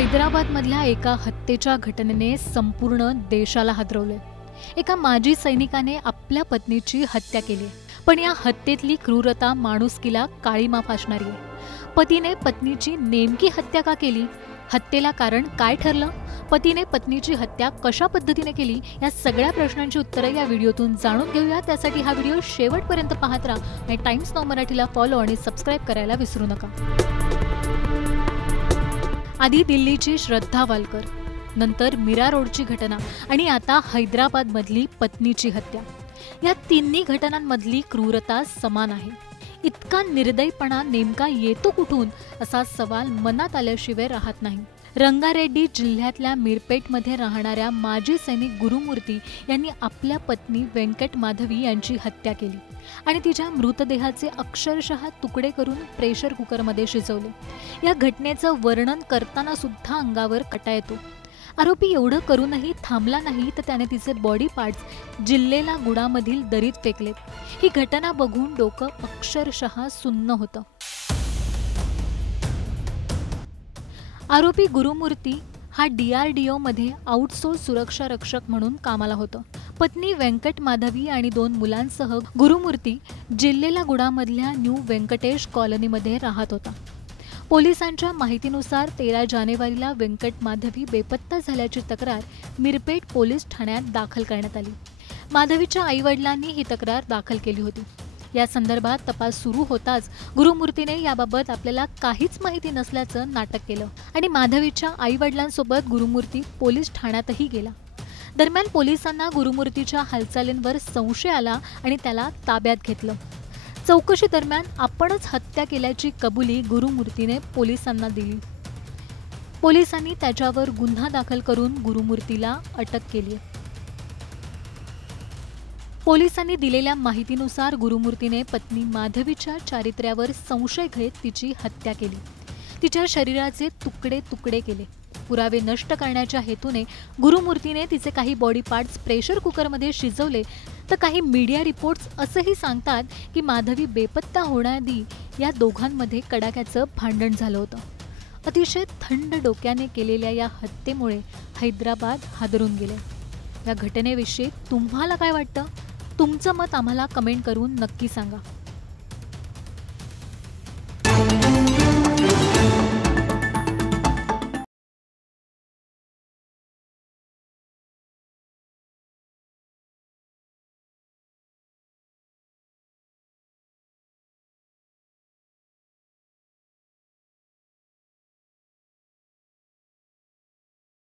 हैदराबादमधल्या एका हत्येच्या घटनेने संपूर्ण देशाला हादरवले। एका माजी सैनिकाने आपल्या पत्नीची हत्या केली, पण या हत्येतली क्रूरता माणुसकीला काळीमा फासणारी आहे। पतीने पत्नीची नेमकी हत्या का केली? हत्येला कारण काय ठरलं? पतीने पत्नीची हत्या कशा पद्धतीने केली? या सगळ्या प्रश्नांची उत्तरे या व्हिडिओतून जाणून घेऊया। त्यासाठी हा व्हिडिओ शेवटपर्यंत पाहत राहा आणि टाइम्स नाऊ मराठीला फॉलो आणि सबस्क्राइब करायला विसरू नका। आधी दिल्लीची श्रद्धा वालकर, नंतर मीरा रोडची घटना आणि आता हैदराबादमधली पत्नीची हत्या। या तिन्ही घटनांमधली क्रूरता समान आहे। इतका निर्दयपणा नेमका येतो कुठून असा सवाल मनात आल्याशिवाय राहत नाही। रंगारेड्डी जिल्ह्यातल्या मिरपेटमध्ये राहणाऱ्या माजी सैनिक गुरुमूर्ती यांनी आपल्या पत्नी वेंकट माधवी यांची हत्या केली आणि तिच्या मृतदेहाचे अक्षरशः तुकडे करून प्रेशर कुकरमध्ये शिजवले। या घटनेचं वर्णन करताना सुद्धा अंगावर काटा येतो। आरोपी एवढं करूनही थांबला नाही तर त्याने तिचे बॉडी पार्ट्स जिल्लेला गुडामधील दरीत फेकलेत। ही घटना बघून डोकं अक्षरशः सुन्न होतं। आरोपी गुरुमूर्ती हा DRDO मध्ये आउटसोर्स सुरक्षा रक्षक म्हणून कामाला होता। पत्नी वेंकट माधवी आणि 2 मुलांसह गुरुमूर्ती जिल्लेला गुडामधल्या न्यू व्यंकटेश कॉलनीमध्ये राहत होता। पोलिसांच्या माहितीनुसार 13 जानेवारीला वेंकट माधवी बेपत्ता झाल्याची तक्रार मिरपेट पोलीस ठाण्यात दाखल करण्यात आली। माधवीच्या आईवडिलांनी ही तक्रार दाखल केली होती। या संदर्भात तपास सुरू होताच गुरुमूर्तीने याबाबत आपल्याला काहीच माहिती नसल्याचं नाटक केलं आणि माधवीच्या आईवडिलांसोबत गुरुमूर्ती पोलीस ठाण्यातही गेला। दरम्यान पोलिसांना गुरुमूर्तीच्या हालचालींवर संशय आला आणि त्याला ताब्यात घेतलं। चौकशी दरम्यान आपणच हत्या केल्याची कबुली गुरुमूर्तीने पोलिसांना दिली। पोलिसांनी त्याच्यावर गुन्हा दाखल करून गुरुमूर्तीला अटक केली। पोलिसांनी दिलेल्या माहितीनुसार गुरुमूर्तीने पत्नी माधवीच्या चारित्र्यावर संशय घेत तिची हत्या केली। तिच्या शरीराचे तुकडे तुकडे केले। पुरावे नष्ट करण्याच्या हेतूने गुरुमूर्तीने तिचे काही बॉडी पार्ट्स प्रेशर कुकरमध्ये शिजवले, तर काही मीडिया रिपोर्ट्स असंही सांगतात की माधवी बेपत्ता होण्याआधी या दोघांमध्ये कडाक्याचं भांडण झालं होतं। अतिशय थंड डोक्याने केलेल्या या हत्येमुळे हैदराबाद हादरून गेले। या घटनेविषयी तुम्हाला काय वाटतं? तुमचं मत आम्हाला कमेंट करून नक्की सांगा।